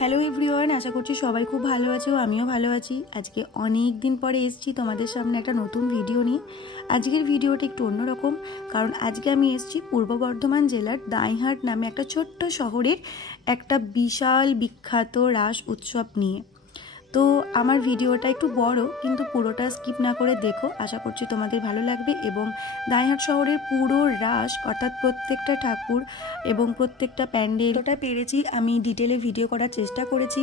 Hello everyone, আশা করছি সবাই খুব ভালো আছো। আমিও ভালো আছি। আজকে অনেক দিন পরে এসেছি তোমাদের সামনে একটা নতুন ভিডিও নিয়ে। আজকের ভিডিওটা একটু অন্যরকম, কারণ আজকে আমি এসেছি পূর্ব বর্ধমান জেলার দাঁইহাট নামে একটা ছোট্ট শহরের একটা বিশাল বিখ্যাত রাস উৎসব নিয়ে। তো আমার ভিডিওটা একটু বড়, কিন্তু পুরোটা স্কিপ না করে দেখো, আশা করছি তোমাদের ভালো লাগবে। এবং দাঁইহাট শহরের পুরো রাস অর্থাৎ প্রত্যেকটা ঠাকুর এবং প্রত্যেকটা প্যান্ডেলটা পেরেছি আমি ডিটেলে ভিডিও করার চেষ্টা করেছি।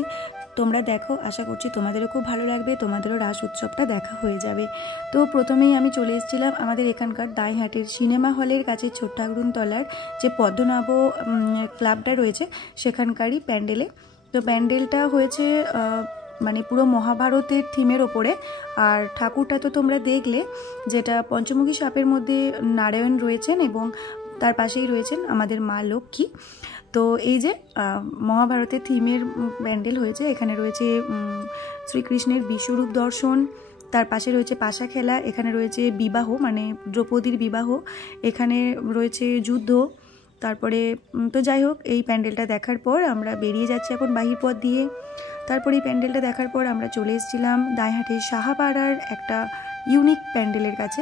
তোমরা দেখো, আশা করছি তোমাদেরও খুব ভালো লাগবে, তোমাদেরও রাস উৎসবটা দেখা হয়ে যাবে। তো প্রথমেই আমি চলে এসেছিলাম আমাদের এখানকার দাঁইহাটের সিনেমা হলের কাছে ছোট্ট আগুনতলার যে পদ্মনাভ ক্লাবটা রয়েছে সেখানকারই প্যান্ডেলে। তো প্যান্ডেলটা হয়েছে মানে পুরো মহাভারতের থিমের ওপরে। আর ঠাকুরটা তো তোমরা দেখলে, যেটা পঞ্চমুখী সাপের মধ্যে নারায়ণ রয়েছেন এবং তার পাশেই রয়েছেন আমাদের মা লক্ষ্মী। তো এই যে মহাভারতের থিমের প্যান্ডেল হয়েছে, এখানে রয়েছে শ্রীকৃষ্ণের বিশ্বরূপ দর্শন, তার পাশে রয়েছে পাশা খেলা, এখানে রয়েছে বিবাহ মানে দ্রৌপদীর বিবাহ, এখানে রয়েছে যুদ্ধ। তারপরে তো যাই হোক, এই প্যান্ডেলটা দেখার পর আমরা বেরিয়ে যাচ্ছি এখন বাহির পথ দিয়ে। তারপরে এই প্যান্ডেলটা দেখার পর আমরা চলে এসেছিলাম দাঁইহাটের সাহাপাড়ার একটা ইউনিক প্যান্ডেলের কাছে।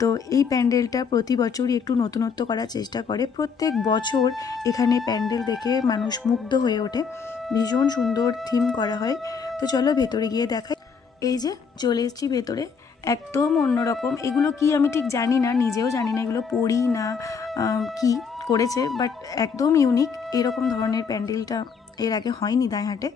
তো এই প্যান্ডেলটা প্রতি বছরই একটু নতুনত্ব করার চেষ্টা করে। প্রত্যেক বছর এখানে প্যান্ডেল দেখে মানুষ মুগ্ধ হয়ে ওঠে, ভীষণ সুন্দর থিম করা হয়। তো চলো ভেতরে গিয়ে দেখাই। এই যে চলে এসেছি ভেতরে, একদম অন্যরকম। এগুলো কি আমি ঠিক জানি না, নিজেও জানি না এগুলো পড়ি না কি করেছে, বাট একদম ইউনিক। এরকম ধরনের প্যান্ডেলটা এর আগে হয়নি দাঁইহাটে,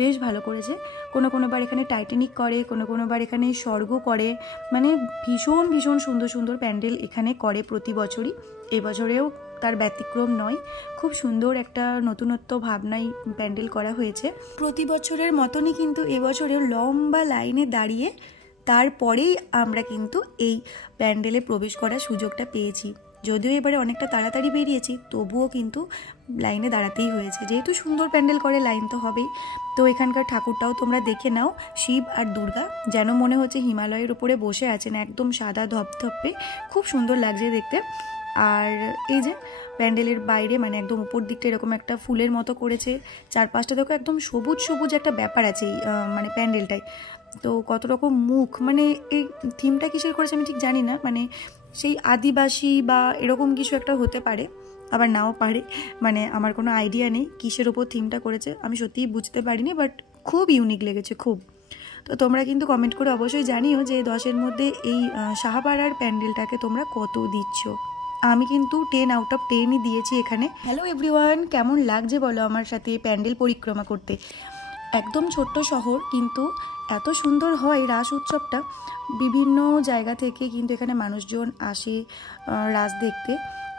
বেশ ভালো করেছে। কোনোবার এখানে টাইটানিক করে, কোনোবার এখানে স্বর্গ করে, মানে ভীষণ ভীষণ সুন্দর সুন্দর প্যান্ডেল এখানে করে প্রতি বছরই। এবছরেও তার ব্যতিক্রম নয়। খুব সুন্দর একটা নতুনত্ব ভাবনায় প্যান্ডেল করা হয়েছে। প্রতি বছরের মতনই কিন্তু এবছরেও লম্বা লাইনে দাঁড়িয়ে তারপরেই আমরা কিন্তু এই প্যান্ডেলে প্রবেশ করার সুযোগটা পেয়েছি। যদিও এবারে অনেকটা তাড়াতাড়ি বেরিয়েছি, তবুও কিন্তু লাইনে দাঁড়াতেই হয়েছে, যেহেতু সুন্দর প্যান্ডেল করে লাইন তো হবেই। তো এখানকার ঠাকুরটাও তোমরা দেখে নাও, শিব আর দুর্গা, যেন মনে হচ্ছে হিমালয়ের উপরে বসে আছেন, একদম সাদা ধপধপে, খুব সুন্দর লাগছে দেখতে। আর এই যে প্যান্ডেলের বাইরে মানে একদম উপর দিকটা এরকম একটা ফুলের মতো করেছে, চারপাশটা দেখো একদম সবুজ সবুজ একটা ব্যাপার আছে এই মানে প্যান্ডেলটাই। তো কত রকম মুখ, মানে এই থিমটা কিসের করেছে আমি ঠিক জানি না, মানে সেই আদিবাসী বা এরকম কিছু একটা হতে পারে, আবার নাও পারে, মানে আমার কোনো আইডিয়া নেই কিসের ওপর থিমটা করেছে, আমি সত্যিই বুঝতে পারিনি, বাট খুব ইউনিক লেগেছে খুব। তো তোমরা কিন্তু কমেন্ট করে অবশ্যই জানিও যে 10-এর মধ্যে এই সাহাপাড়ার প্যান্ডেলটাকে তোমরা কত দিচ্ছ। আমি কিন্তু 10 আউট অফ 10ই দিয়েছি এখানে। হ্যালো এভরিওয়ান, কেমন লাগছে বলো আমার সাথে প্যান্ডেল পরিক্রমা করতে। একদম ছোট্ট শহর, কিন্তু এত সুন্দর হয় রাস উৎসবটা। বিভিন্ন জায়গা থেকে কিন্তু এখানে মানুষজন আসে রাস দেখতে।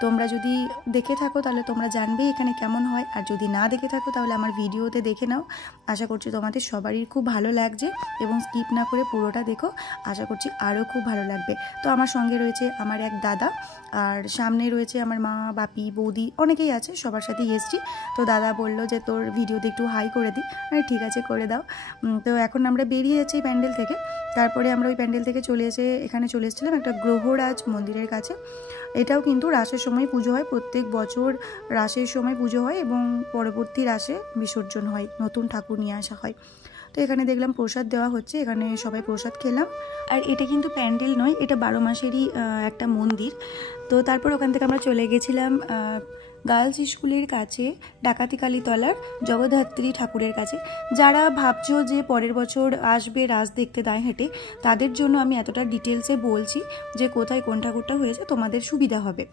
তোমরা যদি দেখে থাকো তাহলে তোমরা জানবে এখানে কেমন হয়, আর যদি না দেখে থাকো তাহলে আমার ভিডিওতে দেখে নাও। আশা করছি তোমাদের সবারই খুব ভালো লাগছে, এবং স্কিপ না করে পুরোটা দেখো, আশা করছি আরও খুব ভালো লাগবে। তো আমার সঙ্গে রয়েছে আমার এক দাদা, আর সামনে রয়েছে আমার মা, বাপি, বৌদি, অনেকেই আছে, সবার সাথেই এসছি। তো দাদা বললো যে তোর ভিডিওতে একটু হাই করে দিই, আরে ঠিক আছে করে দাও। তো এখন আমরা বেরিয়ে যাচ্ছি প্যান্ডেল থেকে। তারপরে আমরা ওই প্যান্ডেল থেকে এখানে চলে এসেছিলাম একটা গ্রহরাজ মন্দিরের কাছে। এটাও কিন্তু রাসের সময় পুজো হয়, প্রত্যেক বছর রাসের সময় পুজো হয় এবং পরবর্তী রাসে বিসর্জন হয়, নতুন ঠাকুর নিয়ে আসা হয়। তো এখানে দেখলাম প্রসাদ দেওয়া হচ্ছে, এখানে সবাই প্রসাদ খেলাম। আর এটা কিন্তু প্যান্ডেল নয়, এটা 12 মাসেরই একটা মন্দির। তো তারপর ওখান থেকে আমরা চলে গেছিলাম গার্লস স্কুলের কাছে ডাকাতিকালীতলার জগদ্ধাত্রী ঠাকুরের কাছে। যারা ভাবছো যে পরের বছর আসবে রাস দেখতে দাঁইহাটে, তাদের জন্য আমি এতটা ডিটেলসে বলছি যে কোথায় কোন ঠাকুরটা হয়েছে, তোমাদের সুবিধা হবে।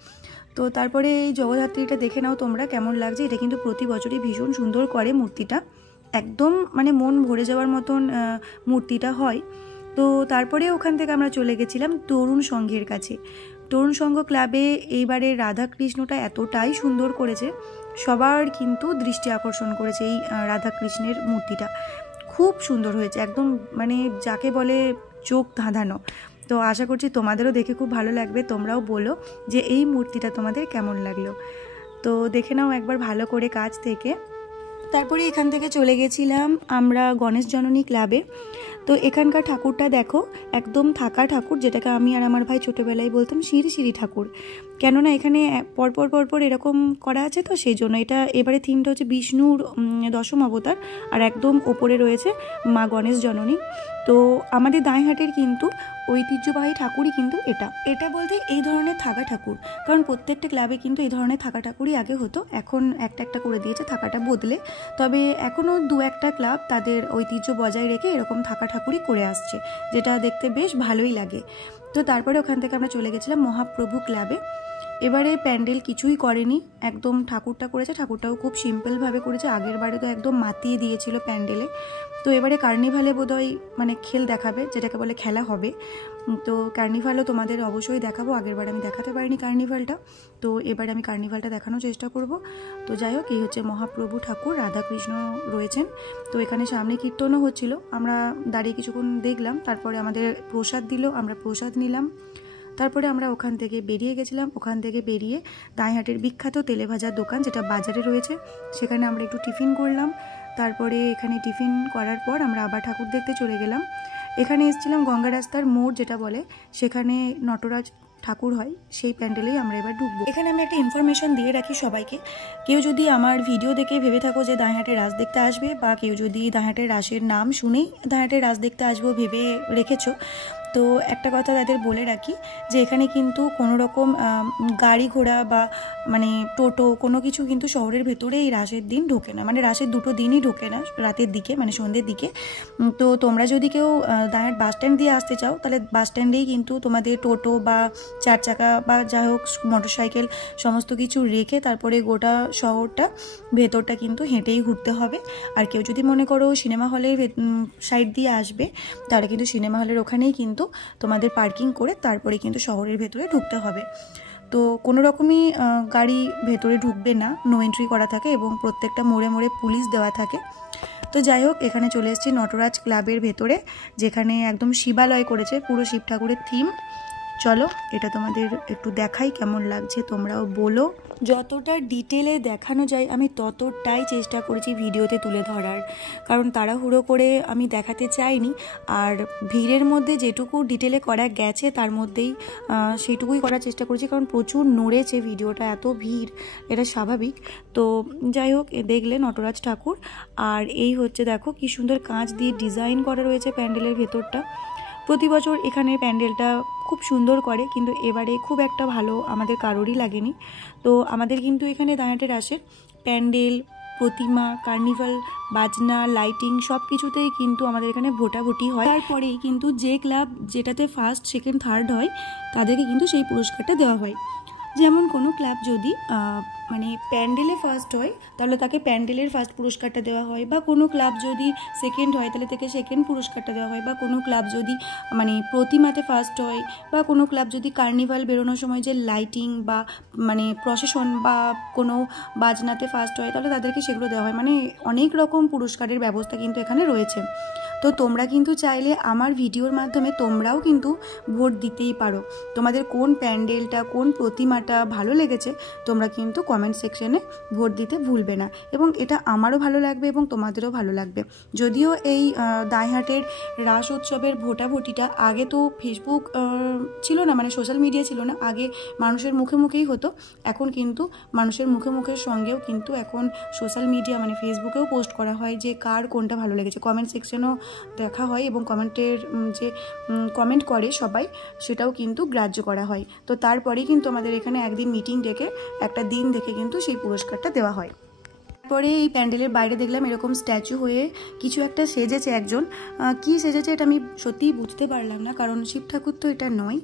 তো তারপরে এই জগদ্ধাত্রীটা দেখে নাও তোমরা কেমন লাগছে। এটা কিন্তু প্রতি বছরই ভীষণ সুন্দর করে মূর্তিটা, একদম মানে মন ভরে যাওয়ার মতন মূর্তিটা হয়। তো তারপরে ওখান থেকে আমরা চলে গেছিলাম তরুণ সংঘের কাছে। তরুণ সংঘ ক্লাবে এইবারে রাধাকৃষ্ণটা এতটাই সুন্দর করেছে, সবার কিন্তু দৃষ্টি আকর্ষণ করেছে এই রাধাকৃষ্ণের মূর্তিটা, খুব সুন্দর হয়েছে, একদম মানে যাকে বলে চোখ ধাঁধানো। তো আশা করছি তোমাদেরও দেখে খুব ভালো লাগবে, তোমরাও বলো যে এই মূর্তিটা তোমাদের কেমন লাগলো। তো দেখে নাও একবার ভালো করে কাছ থেকে। তারপরে এখান থেকে চলে গেছিলাম আমরা গণেশ জননী ক্লাবে। তো এখানকার ঠাকুরটা দেখো একদম থাকা ঠাকুর, যেটাকে আমি আর আমার ভাই ছোটোবেলায় বলতাম সিঁড়ি সিঁড়ি ঠাকুর, কেননা এখানে পরপর পরপর এরকম করা আছে, তো সেই জন্য এটা এবারে থিমটা হচ্ছে বিষ্ণুর দশম অবতার, আর একদম ওপরে রয়েছে মা গণেশ জননী। তো আমাদের দাঁইহাটের কিন্তু ঐতিহ্যবাহী ঠাকুরই কিন্তু এটা বলতে এই ধরনের থাকা ঠাকুর, কারণ প্রত্যেকটা ক্লাবে কিন্তু এই ধরনের থাকা ঠাকুরই আগে হতো, এখন একটা একটা করে দিয়েছে থাকাটা বদলে, তবে এখনও দু একটা ক্লাব তাদের ঐতিহ্য বজায় রেখে এরকম থাকা ঠাকুরই করে আসছে, যেটা দেখতে বেশ ভালোই লাগে। তো তারপরে ওখান থেকে আমরা চলে গেছিলাম মহাপ্রভু ক্লাবে। এবারে প্যান্ডেল কিছুই করেনি, একদম ঠাকুরটা করেছে, ঠাকুরটাও খুব সিম্পলভাবে করেছে, আগের বারে তো একদম মাতিয়ে দিয়েছিল প্যান্ডেলে। তো এবারে কার্নিভালে বোধহয় মানে খেল দেখাবে, যেটাকে বলে খেলা হবে, তো কার্নিভালও তোমাদের অবশ্যই দেখাবো, আগেরবার আমি দেখাতে পারিনি কার্নিভালটা, তো এবারে আমি কার্নিভালটা দেখানোর চেষ্টা করব। তো যাই হোক, এই হচ্ছে মহাপ্রভু ঠাকুর, রাধাকৃষ্ণ রয়েছেন। তো এখানে সামনে কীর্তনও হচ্ছিল, আমরা দাঁড়িয়ে কিছুক্ষণ দেখলাম, তারপরে আমাদের প্রসাদ দিল, আমরা প্রসাদ নিলাম, তারপরে আমরা ওখান থেকে বেরিয়ে গেছিলাম। ওখান থেকে বেরিয়ে দাঁইহাটের বিখ্যাত তেলে ভাজার দোকান, যেটা বাজারে রয়েছে, সেখানে আমরা একটু টিফিন করলাম। তারপরে এখানে টিফিন করার পর আমরা আবার ঠাকুর দেখতে চলে গেলাম। এখানে এসেছিলাম গঙ্গা রাস্তার মোড় যেটা বলে, সেখানে নটরাজ ঠাকুর হয়, সেই প্যান্ডেলেই আমরা এবার ঢুকবো। এখানে আমি একটা ইনফরমেশন দিয়ে রাখি সবাইকে, কেউ যদি আমার ভিডিও দেখে ভেবে থাকো যে দাঁইহাটের রাস দেখতে আসবে, বা কেউ যদি দাঁইহাটের রাসের নাম শুনেই দাঁইহাটের রাস দেখতে আসবো ভেবে রেখেছো, তো একটা কথা তাদের বলে রাখি যে এখানে কিন্তু কোনো রকম গাড়ি ঘোড়া বা মানে টোটো কোনো কিছু কিন্তু শহরের ভেতরে এই রাসের দিন ঢোকে না, মানে রাসের দুটো দিনই ঢোকে না, রাতের দিকে মানে সন্ধ্যের দিকে। তো তোমরা যদি কেউ দাঁড়াট বাস স্ট্যান্ড দিয়ে আসতে চাও, তাহলে বাস স্ট্যান্ডেই কিন্তু তোমাদের টোটো বা চার চাকা বা যা হোক মোটরসাইকেল সমস্ত কিছু রেখে তারপরে গোটা শহরটা ভেতরটা কিন্তু হেঁটেই ঘুরতে হবে। আর কেউ যদি মনে করো সিনেমা হলের সাইড দিয়ে আসবে, তাহলে কিন্তু সিনেমা হলের ওখানেই কিন্তু তোমাদের পার্কিং করে তারপরে কিন্তু শহরের ভেতরে ঢুকতে হবে। তো কোনো রকমই গাড়ি ভেতরে ঢুকবে না, নো এন্ট্রি করা থাকে এবং প্রত্যেকটা মোড়ে মোড়ে পুলিশ দেওয়া থাকে। তো যাই হোক, এখানে চলে এসেছি নটরাজ ক্লাবের ভেতরে, যেখানে একদম শিবালয় করেছে, পুরো শিব ঠাকুরের থিম। চলো এটা তোমাদের একটু দেখাই, কেমন লাগছে তোমরাও বলো। যতটা ডিটেলে দেখানো যায় আমি ততটাই চেষ্টা করেছি ভিডিওতে তুলে ধরার, কারণ তাড়াহুড়ো করে আমি দেখাতে চাইনি, আর ভিড়ের মধ্যে যেটুকু ডিটেলে করা গেছে তার মধ্যেই সেইটুকুই করার চেষ্টা করেছি, কারণ প্রচুর নড়েছে ভিডিওটা, এত ভিড়, এটা স্বাভাবিক। তো যাই হোক, দেখলে নটরাজ ঠাকুর, আর এই হচ্ছে দেখো কি সুন্দর কাঁচ দিয়ে ডিজাইন করা রয়েছে প্যান্ডেলের ভেতরটা। প্রতি বছর এখানে প্যান্ডেলটা খুব সুন্দর করে, কিন্তু এবারে খুব একটা ভালো আমাদের কারোরই লাগেনি। তো আমাদের কিন্তু এখানে দাঁড়াটের রাসের প্যান্ডেল, প্রতিমা, কার্নিভাল, বাজনা, লাইটিং সব কিছুতেই কিন্তু আমাদের এখানে ভোটাভুটি হয়। তারপরেই কিন্তু যে ক্লাব যেটাতে ফার্স্ট, সেকেন্ড, থার্ড হয় তাদেরকে কিন্তু সেই পুরস্কারটা দেওয়া হয়। যেমন কোনো ক্লাব যদি মানে প্যান্ডেলে ফার্স্ট হয় তাহলে তাকে প্যান্ডেলের ফার্স্ট পুরস্কারটা দেওয়া হয়, বা কোনো ক্লাব যদি সেকেন্ড হয় তাহলে তাকে সেকেন্ড পুরস্কারটা দেওয়া হয়, বা কোনো ক্লাব যদি মানে প্রতিমাতে ফার্স্ট হয়, বা কোনো ক্লাব যদি কার্নিভাল বেরোনোর সময় যে লাইটিং বা মানে প্রসেশন বা কোনো বাজনাতে ফার্স্ট হয় তাহলে তাদেরকে সেগুলো দেওয়া হয়। মানে অনেক রকম পুরস্কারের ব্যবস্থা কিন্তু এখানে রয়েছে। তো তোমরা কিন্তু চাইলে আমার ভিডিওর মাধ্যমে তোমরাও কিন্তু ভোট দিতেই পারো, তোমাদের কোন প্যান্ডেলটা কোন প্রতিমাটা ভালো লেগেছে তোমরা কিন্তু কমেন্ট সেকশনে ভোট দিতে ভুলবে না, এবং এটা আমারও ভালো লাগবে এবং তোমাদেরও ভালো লাগবে। যদিও এই দাঁইহাটের রাস উৎসবের ভোটাভুটিটা আগে তো ফেসবুক ছিল না, মানে সোশ্যাল মিডিয়া ছিল না, আগে মানুষের মুখে মুখেই হতো, এখন কিন্তু মানুষের মুখে মুখের সঙ্গেও কিন্তু এখন সোশ্যাল মিডিয়া মানে ফেসবুকেও পোস্ট করা হয় যে কার কোনটা ভালো লেগেছে, কমেন্ট সেকশনেও দেখা হয়, এবং কমেন্টের যে কমেন্ট করে সবাই সেটাও কিন্তু গ্রাহ্য করা হয়। তো তারপরেই কিন্তু আমাদের এখানে একদিন মিটিং ডেকে একটা দিন দেখে কিন্তু সেই পুরস্কারটা দেওয়া হয়। পরে এই প্যান্ডেলের বাইরে দেখলাম এরকম স্ট্যাচু হয়ে কিছু একটা সেজেছে একজন, কি সেজেছে এটা আমি সত্যিই বুঝতে পারলাম না, কারণ শিব ঠাকুর তো এটা নয়।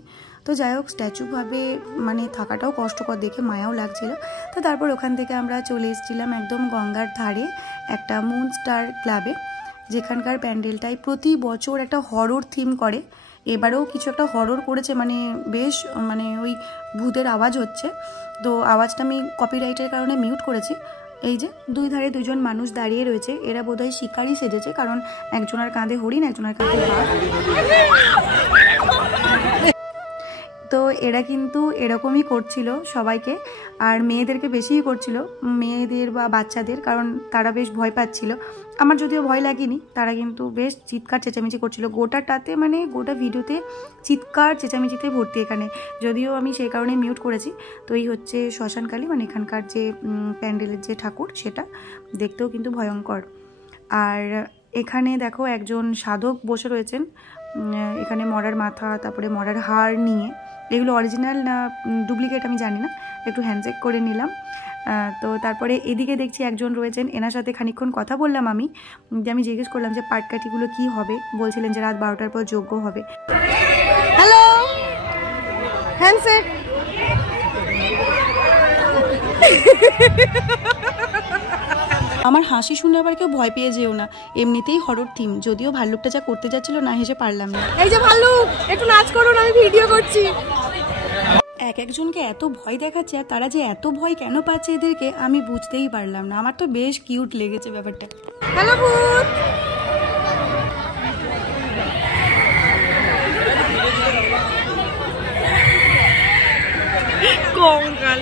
তো যাই হোক, স্ট্যাচুভাবে মানে থাকাটাও কষ্টকর, দেখে মায়াও লাগছিল। তো তারপর ওখান থেকে আমরা চলে এসেছিলাম একদম গঙ্গার ধারে একটা মুন স্টার ক্লাবে, যেখানকার প্যান্ডেলটাই প্রতি বছর একটা হরর থিম করে। এবারেও কিছু একটা হরর করেছে, মানে বেশ মানে ওই ভূতের আওয়াজ হচ্ছে, তো আওয়াজটা আমি কপিরাইটের কারণে মিউট করেছি। এই যে দুই ধারে দুজন মানুষ দাঁড়িয়ে রয়েছে, এরা বোধহয় শিকারি সেজেছে, কারণ একজনের কাঁধে হরিণ, একজনের কাঁধে বাঘ। তো এরা কিন্তু এরকমই করছিল সবাইকে, আর মেয়েদেরকে বেশিই করছিল, মেয়েদের বা বাচ্চাদের, কারণ তারা বেশ ভয় পাচ্ছিল। আমার যদিও ভয় লাগেনি, তারা কিন্তু বেশ চিৎকার চেঁচামেচি করছিল গোটাটাতে, মানে গোটা ভিডিওতে চিৎকার চেঁচামেচিতে ভর্তি এখানে। যদিও আমি সেই কারণে মিউট করেছি। তো এই হচ্ছে শ্মশানকালী, মানে এখানকার যে প্যান্ডেলের যে ঠাকুর, সেটা দেখতেও কিন্তু ভয়ঙ্কর। আর এখানে দেখো একজন সাধক বসে রয়েছেন, এখানে মরার মাথা, তারপরে মরার হাড় নিয়ে। এগুলো অরিজিনাল না ডুপ্লিকেট আমি জানি না, একটু হ্যান্ডশেক করে নিলাম। তো তারপরে এদিকে দেখছি একজন রয়েছেন, এনার সাথে খানিকক্ষণ কথা বললাম আমি, যে আমি জিজ্ঞেস করলাম যে পাটকাঠিগুলো কি হবে, বলছিলেন যে রাত 12টার পর যজ্ঞ হবে। Hello, handshake. আমার হাসি শুনে আবার কেউ ভয় পেয়ে যেও না, এমনিতেই হরর থিম, যদিও ভাল্লুকটা যা করতে যাচ্ছিল না হেসে পারলাম না। এই যে ভাল্লুক, একটু নাচ করুন, আমি ভিডিও করছি। একজনকে এত ভয় দেখাচ্ছে, আর তারা যে এত ভয় কেন পাচ্ছে এদেরকে আমি বুঝতেই পারলাম না। আমার তো বেশ কিউট লেগেছে ব্যাপারটা। হ্যালো ভূত। কঙ্কাল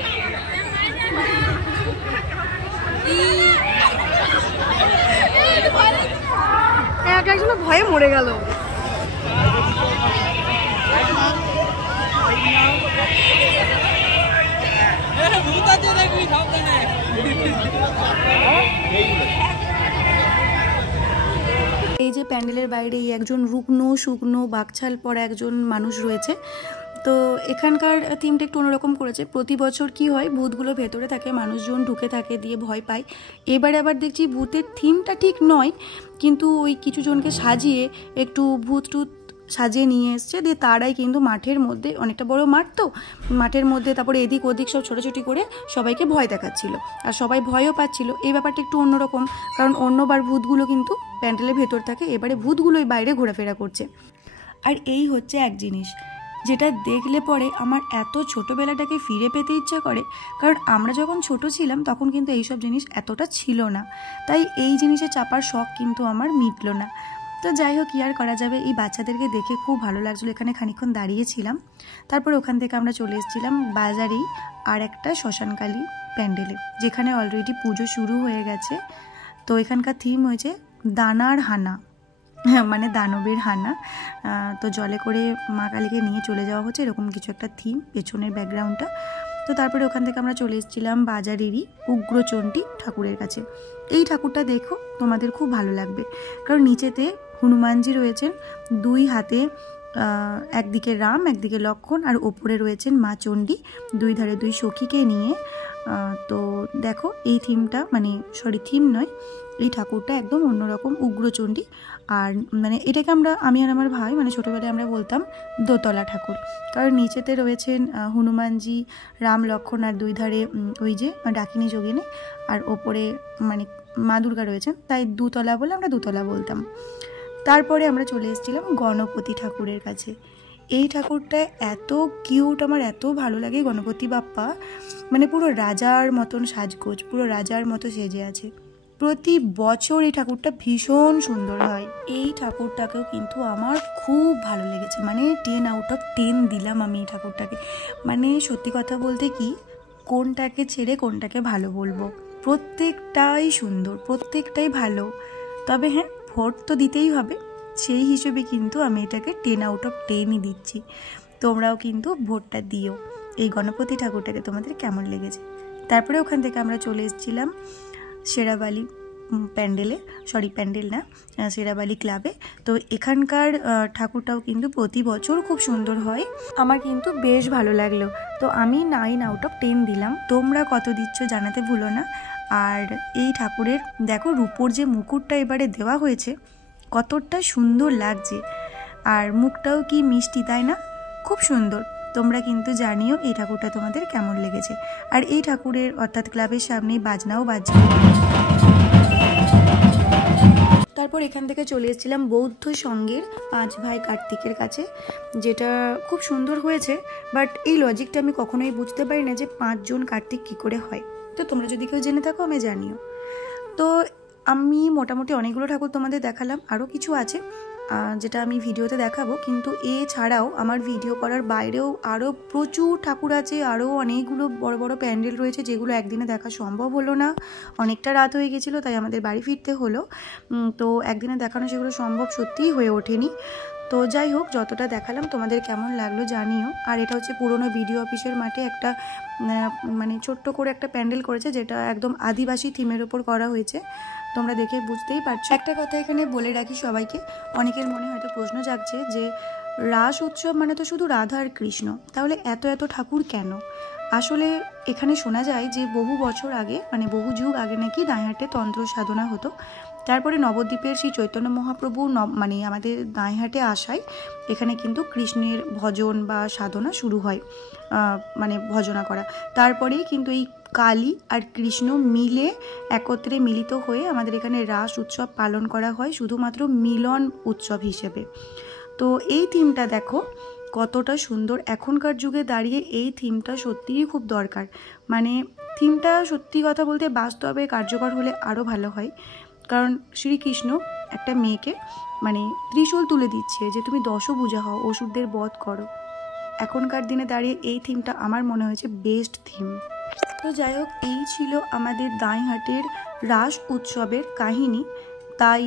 একজন ভয়ে মরে গেল। এই যে প্যান্ডেলের বাইরে একজন রুগ্ন শুকনো বাকছাল পরা একজন মানুষ রয়েছে। তো এখানকার থিমটা একটু অন্যরকম করেছে। প্রতি বছর কি হয়, ভূতগুলো ভেতরে থাকে, মানুষজন ঢুকে থাকে, দিয়ে ভয় পায়। এবারে আবার দেখছি ভূতের থিমটা ঠিক নয়, কিন্তু ওই কিছু জনকে সাজিয়ে একটু ভূত টুত সাজিয়ে নিয়ে এসছে, দিয়ে তারাই কিন্তু মাঠের মধ্যে, অনেকটা বড় মাঠ, তো মাঠের মধ্যে তারপরে এদিক ওদিক সব ছোটাছুটি করে সবাইকে ভয় দেখাচ্ছিল, আর সবাই ভয়ও পাচ্ছিল। এই ব্যাপারটা একটু অন্যরকম, কারণ অন্যবার ভূতগুলো কিন্তু প্যান্ডেলের ভেতর থাকে, এবারে ভূতগুলোই বাইরে ঘোরাফেরা করছে। আর এই হচ্ছে এক জিনিস যেটা দেখলে পরে আমার এত ছোটোবেলাটাকে ফিরে পেতে ইচ্ছা করে, কারণ আমরা যখন ছোট ছিলাম তখন কিন্তু এইসব জিনিস এতটা ছিল না, তাই এই জিনিসে চাপার শখ কিন্তু আমার মিটল না। তো যাই হোক, কি আর করা যাবে, এই বাচ্চাদেরকে দেখে খুব ভালো লাগছিলো। এখানে খানিকক্ষণ দাঁড়িয়েছিলাম, তারপর ওখান থেকে আমরা চলে এসেছিলাম বাজারেই আর একটা শ্মশানকালী প্যান্ডেলে, যেখানে অলরেডি পুজো শুরু হয়ে গেছে। তো এখানকার থিম হয়েছে দানার হানা, মানে দানবের হানা। তো জলে করে মা কালীকে নিয়ে চলে যাওয়া হচ্ছে, এরকম কিছু একটা থিম পেছনের ব্যাকগ্রাউন্ডটা। তো তারপরে ওখান থেকে আমরা চলে এসেছিলাম বাজারেরই উগ্রচণ্ডী ঠাকুরের কাছে। এই ঠাকুরটা দেখো, তোমাদের খুব ভালো লাগবে, কারণ নিচেতে হনুমানজি রয়েছেন, দুই হাতে, একদিকে রাম একদিকে লক্ষ্মণ, আর ওপরে রয়েছেন মা চণ্ডী, দুই ধারে দুই সখীকে নিয়ে। তো দেখো এই থিমটা, মানে সরি থিম নয়, এই ঠাকুরটা একদম অন্যরকম উগ্রচণ্ডী। আর মানে এটাকে আমি আর আমার ভাই, মানে ছোটোবেলায় আমরা বলতাম দোতলা ঠাকুর, কারণ নিচেতে রয়েছেন হনুমানজি, রাম লক্ষ্মণ, আর দুই ধারে ওই যে ডাকিনী যোগিনী, আর ওপরে মানে মা দুর্গা রয়েছেন, তাই দুতলা বলে আমরা দুতলা বলতাম। তারপরে আমরা চলে এসেছিলাম গণপতি ঠাকুরের কাছে। এই ঠাকুরটা এত কিউট, আমার এত ভালো লাগে। গণপতি বাপ্পা মানে পুরো রাজার মতন সাজগোজ, পুরো রাজার মতো সেজে আছে। প্রতি বছর এই ঠাকুরটা ভীষণ সুন্দর হয়। এই ঠাকুরটাকেও কিন্তু আমার খুব ভালো লেগেছে, মানে 10 আউট অফ 10 দিলাম আমি এই ঠাকুরটাকে। মানে সত্যি কথা বলতে কি, কোনটাকে ছেড়ে কোনটাকে ভালো বলবো, প্রত্যেকটাই সুন্দর, প্রত্যেকটাই ভালো। তবে হ্যাঁ, ভোট তো দিতেই হবে, সেই হিসেবে কিন্তু আমি এটাকে 10 আউট অফ 10ই দিচ্ছি। তোমরাও কিন্তু ভোটটা দিও। এই গণপতি ঠাকুরটাকে তোমাদের কেমন লেগেছে? তারপরে ওখান থেকে আমরা চলে এসেছিলাম শেরাবালি প্যান্ডেলে, সরি প্যান্ডেল না, শেরাবালি ক্লাবে। তো এখানকার ঠাকুরটাও কিন্তু প্রতি বছর খুব সুন্দর হয়, আমার কিন্তু বেশ ভালো লাগলো। তো আমি 9 আউট অফ 10 দিলাম। তোমরা কত দিচ্ছ জানাতে ভুলো না। আর এই ঠাকুরের দেখো রূপোর যে মুকুটটা এবারে দেওয়া হয়েছে, কতটা সুন্দর লাগছে, আর মুখটাও কি মিষ্টি, তাই না? খুব সুন্দর। তোমরা কিন্তু জানিও এই ঠাকুরটা তোমাদের কেমন লেগেছে। আর এই ঠাকুরের অর্থাৎ ক্লাবের সামনেই বাজনাও বাজছে। তারপর এখান থেকে চলে এসেছিলাম বৌদ্ধ সংঘের 5 ভাই কার্তিকের কাছে, যেটা খুব সুন্দর হয়েছে। বাট এই লজিকটা আমি কখনোই বুঝতে পারি না যে 5 জন কার্তিক কী করে হয়। তো তোমরা যদি কেউ জেনে থাকো আমি জানিও। তো আমি মোটামুটি অনেকগুলো ঠাকুর তোমাদের দেখালাম, আরও কিছু আছে যেটা আমি ভিডিওতে দেখাবো, কিন্তু এছাড়াও আমার ভিডিও করার বাইরেও আরও প্রচুর ঠাকুর আছে, আরও অনেকগুলো বড় বড় প্যান্ডেল রয়েছে যেগুলো একদিনে দেখা সম্ভব হলো না, অনেকটা রাত হয়ে গেছিলো তাই আমাদের বাড়ি ফিরতে হলো। তো একদিনে দেখানো সেগুলো সম্ভব সত্যিই হয়ে ওঠেনি। তো যাই হোক, যতটা দেখালাম তোমাদের কেমন লাগলো জানিও। আর এটা হচ্ছে পুরনো বিডিও অফিসের মাঠে একটা মানে ছোট্ট করে একটা প্যান্ডেল করেছে, যেটা একদম আদিবাসী থিমের ওপর করা হয়েছে, তোমরা দেখে বুঝতেই পারছো। একটা কথা এখানে বলে রাখি সবাইকে, অনেকের মনে হয়তো প্রশ্ন জাগছে যে রাস উৎসব মানে তো শুধু রাধা আর কৃষ্ণ, তাহলে এত এত ঠাকুর কেন? আসলে এখানে শোনা যায় যে বহু বছর আগে, মানে বহু যুগ আগে নাকি দাঁইহাটে তন্ত্র সাধনা হতো। তারপরে নবদ্বীপের শ্রী চৈতন্য মহাপ্রভু মানে আমাদের দাঁইহাটে আসায় এখানে কিন্তু কৃষ্ণের ভজন বা সাধনা শুরু হয়, মানে ভজনা করা। তারপরেই কিন্তু এই কালী আর কৃষ্ণ মিলে একত্রে মিলিত হয়ে আমাদের এখানে রাস উৎসব পালন করা হয়, শুধুমাত্র মিলন উৎসব হিসেবে। তো এই থিমটা দেখো কতটা সুন্দর। এখনকার যুগে দাঁড়িয়ে এই থিমটা সত্যিই খুব দরকার, মানে থিমটা সত্যি কথা বলতে বাস্তবে কার্যকর হলে আরও ভালো হয়। কারণ শ্রীকৃষ্ণ একটা মেয়েকে মানে ত্রিশূল তুলে দিচ্ছে যে তুমি দশভুজা হও, অসুরদের বধ করো। এখনকার দিনে দাঁড়িয়ে এই থিমটা আমার মনে হয়েছে বেস্ট থিম। তো যাই হোক, এই ছিল আমাদের দাঁইহাটের রাস উৎসবের কাহিনী। তাই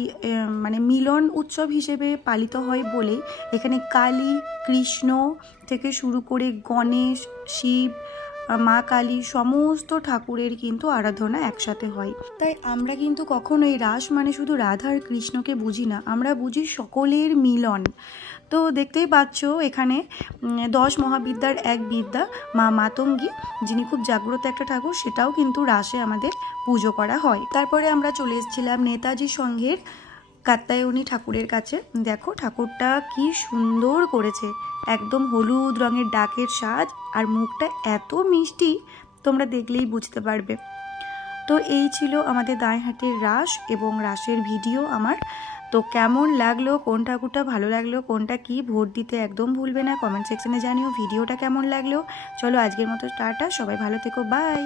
মানে মিলন উৎসব হিসেবে পালিত হয় বলে এখানে কালী, কৃষ্ণ থেকে শুরু করে গণেশ, শিব, মা কালী সমস্ত ঠাকুরের কিন্তু আরাধনা একসাথে হয়। তাই আমরা কিন্তু কখনো এই রাস মানে শুধু রাধা আর কৃষ্ণকে বুঝি না, আমরা বুঝি সকলের মিলন। তো দেখতেই পাচ্ছ এখানে 10 মহাবিদ্যার এক বিদ্যা মা মাতঙ্গী, যিনি খুব জাগ্রত একটা ঠাকুর, সেটাও কিন্তু রাসে আমাদের পুজো করা হয়। তারপরে আমরা চলে এসেছিলাম নেতাজি সংঘের কাত্যায়নী ঠাকুরের কাছে। দেখো ঠাকুরটা কি সুন্দর করেছে, একদম হলুদ রঙের ডাকের সাজ, আর মুখটা এত মিষ্টি তোমরা দেখলেই বুঝতে পারবে। তো এই ছিল আমাদের দাঁইহাটের রাস এবং রাসের ভিডিও আমার। তো কেমন লাগলো, কোন ঠাকুরটা ভালো লাগলো, কোনটা কি, ভোট দিতে একদম ভুলবে না, কমেন্ট সেকশনে জানিও ভিডিওটা কেমন লাগলো। চলো আজকের মতো টাটা, সবাই ভালো থেকো, বাই।